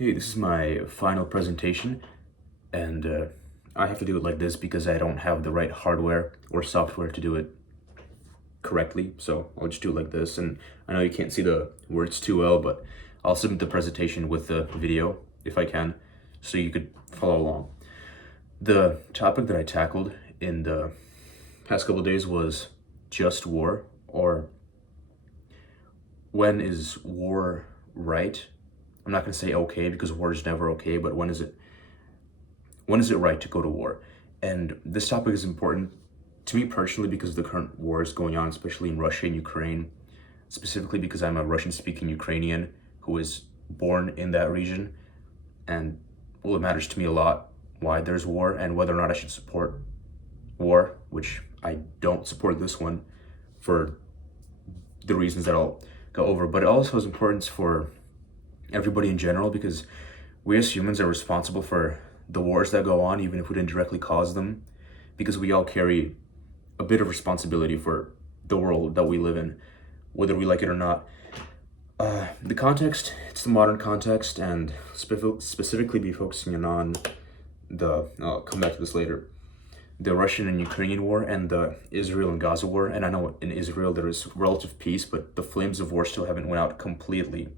Hey, this is my final presentation, and I have to do it like this because I don't have the right hardware or software to do it correctly, so I'll just do it like this. And I know you can't see the words too well, but I'll submit the presentation with the video if I can, so you could follow along. The topic that I tackled in the past couple of days was just war, or when is war right? I'm not going to say okay because war is never okay, but when is it right to go to war? And this topic is important to me personally because of the current wars going on, especially in Russia and Ukraine, specifically because I'm a Russian-speaking Ukrainian who is born in that region. And well, it matters to me a lot why there's war and whether or not I should support war, which I don't support this one for the reasons that I'll go over. But it also has importance for everybody in general because we as humans are responsible for the wars that go on, even if we didn't directly cause them, because we all carry a bit of responsibility for the world that we live in, whether we like it or not. The context, it's the modern context, and specifically be focusing on I'll come back to this later, the Russian and Ukrainian war and the Israel and Gaza war. And I know in Israel there is relative peace, but the flames of war still haven't went out completely.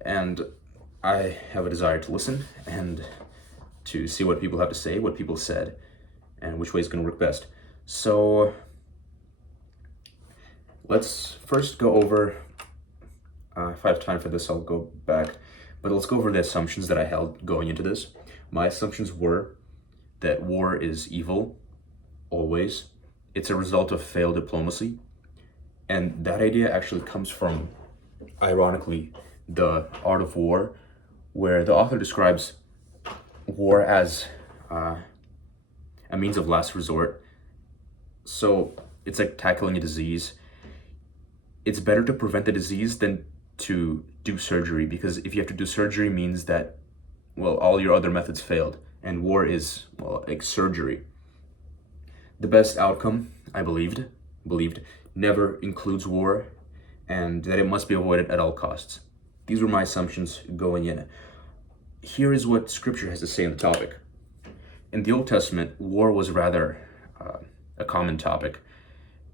And I have a desire to listen and to see what people have to say, what people said, and which way is going to work best. So let's first go over, if I have time for this, I'll go back, but let's go over the assumptions that I held going into this. My assumptions were that war is evil, always. It's a result of failed diplomacy. And that idea actually comes from, ironically, The Art of War, where the author describes war as a means of last resort. So it's like tackling a disease. It's better to prevent the disease than to do surgery, because if you have to do surgery means that, well, all your other methods failed, and war is, well, like surgery. The best outcome, I believed, never includes war, and that it must be avoided at all costs. These were my assumptions going in. Here is what Scripture has to say on the topic. In the Old Testament, war was rather a common topic.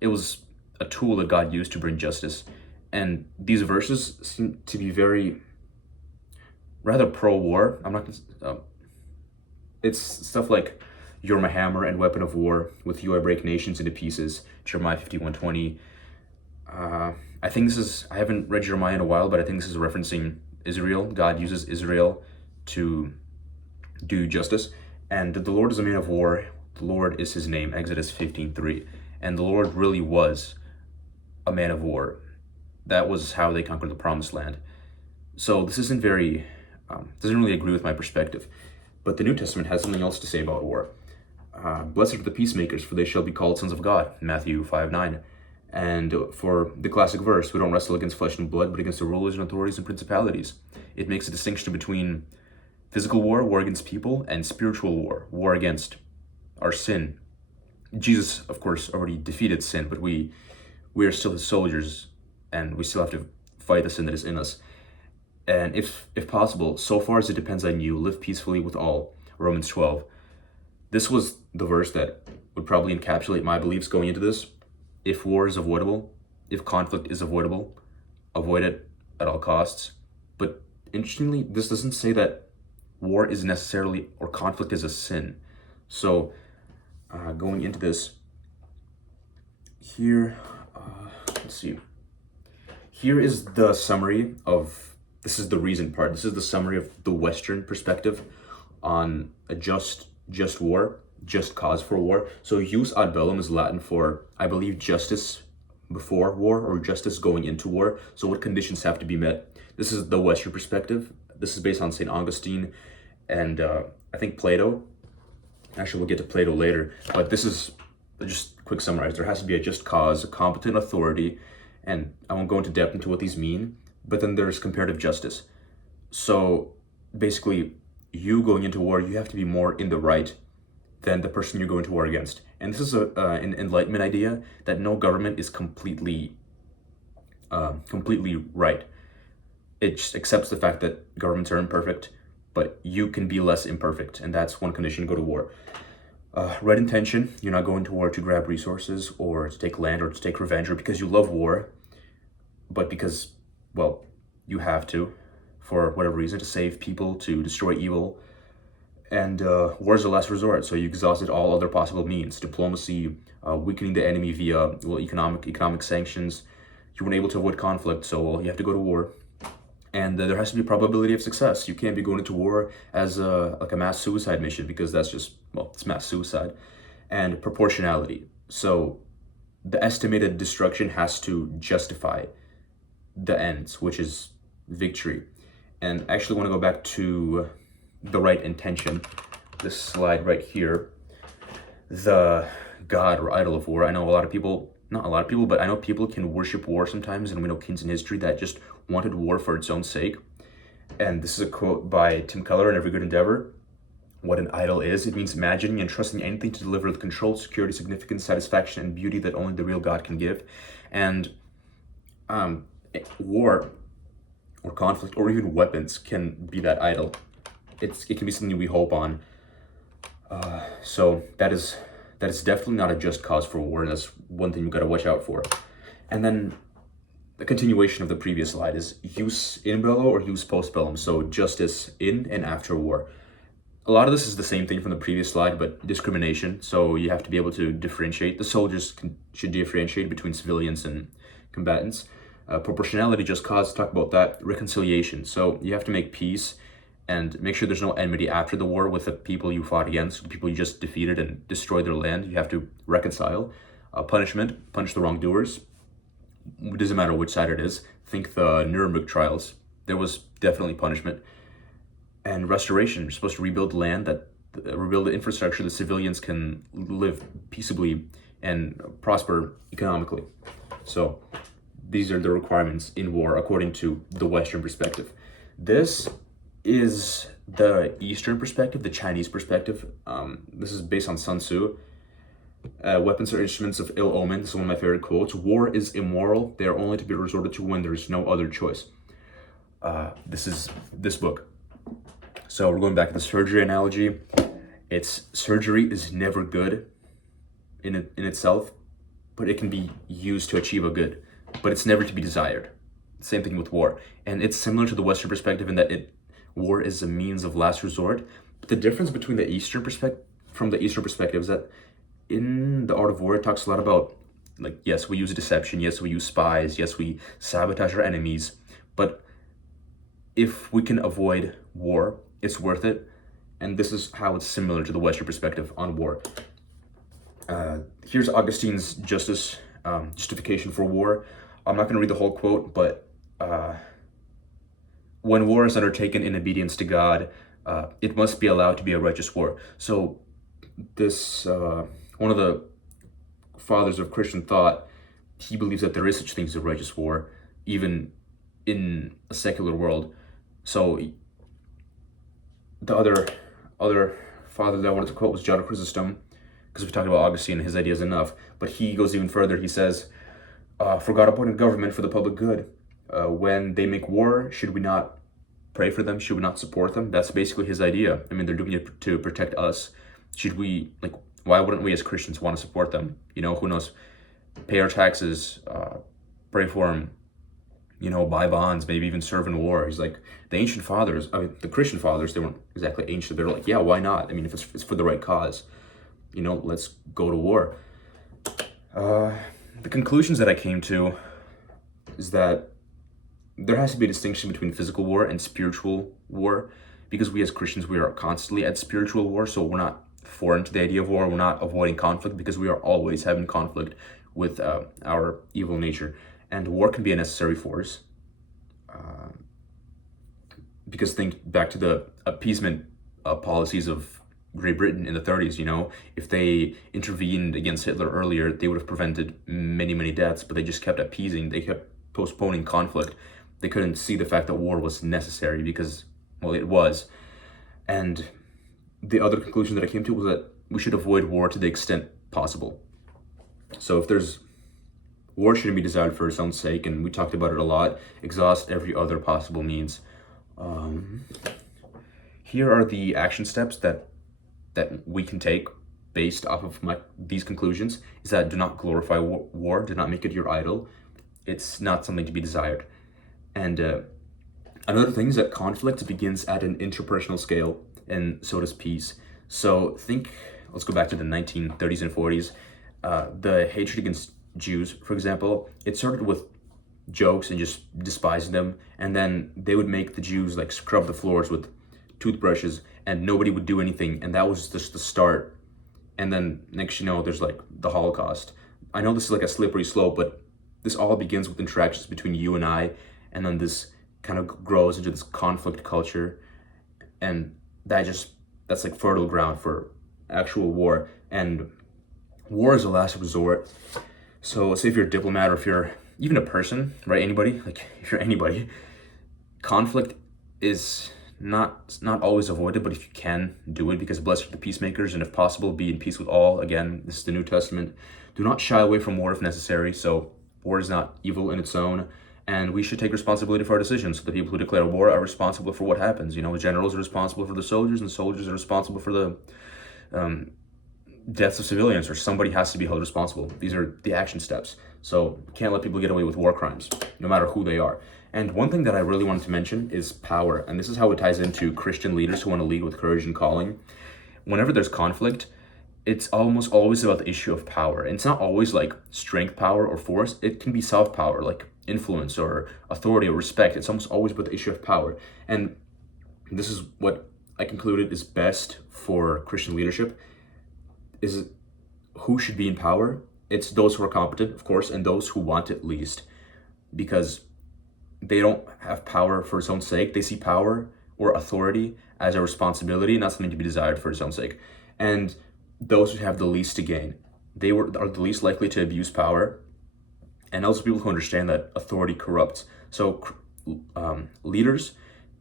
It was a tool that God used to bring justice. And these verses seem to be rather pro-war. It's stuff like, "You're my hammer and weapon of war. With you I break nations into pieces." Jeremiah 51:20. I haven't read Jeremiah in a while, but I think this is referencing Israel. God uses Israel to do justice. And the Lord is a man of war. The Lord is his name, Exodus 15:3. And the Lord really was a man of war. That was how they conquered the promised land. So this doesn't really agree with my perspective. But the New Testament has something else to say about war. "Blessed are the peacemakers, for they shall be called sons of God," Matthew 5:9. And for the classic verse, "We don't wrestle against flesh and blood, but against the rulers and authorities and principalities." It makes a distinction between physical war against people, and spiritual war against our sin. Jesus, of course, already defeated sin, but we are still his soldiers, and we still have to fight the sin that is in us. And if possible, so far as it depends on you, live peacefully with all, Romans 12. This was the verse that would probably encapsulate my beliefs going into this. If war is avoidable, if conflict is avoidable, avoid it at all costs. But interestingly, this doesn't say that war is necessarily, or conflict is a sin. So going into this, here, let's see. Here is the summary of, this is the reason part. This is the summary of the Western perspective on a just war, just cause for war. So jus ad bellum is Latin for, I believe, justice before war or justice going into war. So what conditions have to be met? This is the Western perspective. This is based on St. Augustine and I think Plato. Actually, we'll get to Plato later, but this is just quick summarize. There has to be a just cause, a competent authority, and I won't go into depth into what these mean, but then there's comparative justice. So basically, you going into war, you have to be more in the right than the person you're going to war against. And this is an Enlightenment idea that no government is completely right. It just accepts the fact that governments are imperfect, but you can be less imperfect, and that's one condition to go to war. Right intention, you're not going to war to grab resources or to take land or to take revenge or because you love war, but because, well, you have to, for whatever reason, to save people, to destroy evil. And war is the last resort, so you exhausted all other possible means. Diplomacy, weakening the enemy via, well, economic sanctions. You weren't able to avoid conflict, so well, you have to go to war. And there has to be a probability of success. You can't be going into war as like a mass suicide mission, because that's just, well, it's mass suicide. And proportionality. So the estimated destruction has to justify the ends, which is victory. And I actually want to go back to the right intention, this slide right here, the god or idol of war. I know a lot of people, not a lot of people, but I know people can worship war sometimes, and we know kings in history that just wanted war for its own sake. And this is a quote by Tim Keller in Every Good Endeavor. What an idol is: it means imagining and trusting anything to deliver the control, security, significance, satisfaction, and beauty that only the real God can give. And war or conflict or even weapons can be that idol. It can be something we hope on. So that is definitely not a just cause for war, and that's one thing you've got to watch out for. And then the continuation of the previous slide is jus in bello or jus post bellum, so justice in and after war. A lot of this is the same thing from the previous slide, but discrimination. So you have to be able to differentiate. The soldiers should differentiate between civilians and combatants. Proportionality, just cause, talk about that. Reconciliation, so you have to make peace and make sure there's no enmity after the war with the people you fought against, the people you just defeated and destroyed their land. You have to reconcile. Punishment, punish the wrongdoers. It doesn't matter which side it is. Think the Nuremberg trials. There was definitely punishment. And restoration, you're supposed to rebuild land, rebuild the infrastructure that civilians can live peaceably and prosper economically. So these are the requirements in war according to the Western perspective. This is the Eastern perspective, the Chinese perspective. This is based on Sun Tzu. Weapons are instruments of ill omen. This is one of my favorite quotes. War is immoral. They are only to be resorted to when there is no other choice. This is this book. So we're going back to the surgery analogy. Surgery is never good in itself, but it can be used to achieve a good, but it's never to be desired. Same thing with war. And it's similar to the Western perspective in that war is a means of last resort. But the difference between the Eastern perspective, is that in the Art of War, it talks a lot about, like, yes, we use deception, yes, we use spies, yes, we sabotage our enemies, but if we can avoid war, it's worth it. And this is how it's similar to the Western perspective on war. Here's Augustine's justification for war. I'm not going to read the whole quote, but when war is undertaken in obedience to God, it must be allowed to be a righteous war. So this, one of the fathers of Christian thought, he believes that there is such thing as a righteous war, even in a secular world. So the other father that I wanted to quote was John Chrysostom, because we talked about Augustine and his ideas enough, but he goes even further. He says, for God appointed government for the public good. When they make war, should we not pray for them? Should we not support them? That's basically his idea. I mean, they're doing it to protect us. Should we, why wouldn't we as Christians want to support them? You know, who knows? Pay our taxes, pray for them, you know, buy bonds, maybe even serve in war. He's like, the ancient fathers, the Christian fathers, they weren't exactly ancient. They're like, yeah, why not? I mean, if it's for the right cause, you know, let's go to war. The conclusions that I came to is that there has to be a distinction between physical war and spiritual war, because we as Christians, we are constantly at spiritual war, so we're not foreign to the idea of war. We're not avoiding conflict, because we are always having conflict with our evil nature. And war can be a necessary force, because think back to the appeasement policies of Great Britain in the 30s, you know, if they intervened against Hitler earlier, they would have prevented many, many deaths, but they just kept appeasing, they kept postponing conflict. They couldn't see the fact that war was necessary because, well, it was. And the other conclusion that I came to was that we should avoid war to the extent possible. So if there's War shouldn't be desired for its own sake, and we talked about it a lot. Exhaust every other possible means. Here are the action steps that we can take based off of these conclusions. Is that do not glorify war, do not make it your idol. It's not something to be desired. And another thing is that conflict begins at an interpersonal scale, and so does peace. So let's go back to the 1930s and 40s. The hatred against Jews, for example, it started with jokes and just despising them, and then they would make the Jews like scrub the floors with toothbrushes, and nobody would do anything, and that was just the start. And then next you know, there's like the Holocaust. I know this is like a slippery slope, but this all begins with interactions between you and I, and then this kind of grows into this conflict culture, and that's like fertile ground for actual war. And war is a last resort. So let's say if you're a diplomat, or if you're even a person, right? Anybody, like if you're anybody, conflict is not always avoided, but if you can, do it, because blessed are the peacemakers, and if possible, be in peace with all. Again, this is the New Testament. Do not shy away from war if necessary. So war is not evil in its own, and we should take responsibility for our decisions. So the people who declare war are responsible for what happens. You know, the generals are responsible for the soldiers, and soldiers are responsible for the deaths of civilians, or somebody has to be held responsible. These are the action steps. So can't let people get away with war crimes, no matter who they are. And one thing that I really wanted to mention is power. And this is how it ties into Christian leaders who want to lead with courage and calling. Whenever there's conflict, it's almost always about the issue of power. And it's not always like strength power or force. It can be soft power, like influence or authority or respect. It's almost always about the issue of power. And this is what I concluded is best for Christian leadership, is who should be in power. It's those who are competent, of course, and those who want it least, because they don't have power for its own sake. They see power or authority as a responsibility, not something to be desired for its own sake. And those who have the least to gain, are the least likely to abuse power, and also people who understand that authority corrupts. So leaders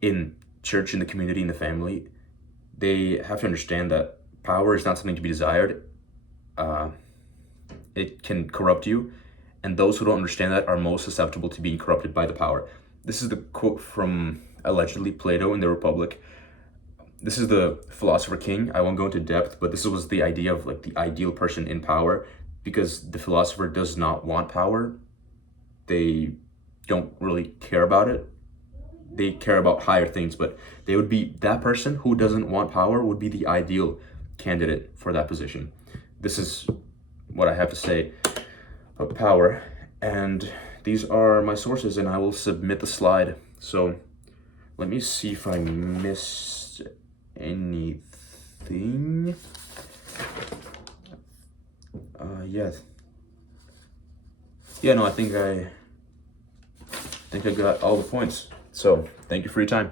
in church, in the community, in the family, they have to understand that power is not something to be desired. It can corrupt you, and those who don't understand that are most susceptible to being corrupted by the power. This is the quote from, allegedly, Plato in the Republic. This is the philosopher king. I won't go into depth, but this was the idea of like the ideal person in power, because the philosopher does not want power. They don't really care about it. They care about higher things, but that person who doesn't want power would be the ideal candidate for that position. This is what I have to say about power, and these are my sources, and I will submit the slide. So let me see if I missed anything. No, I think I got all the points. So thank you for your time.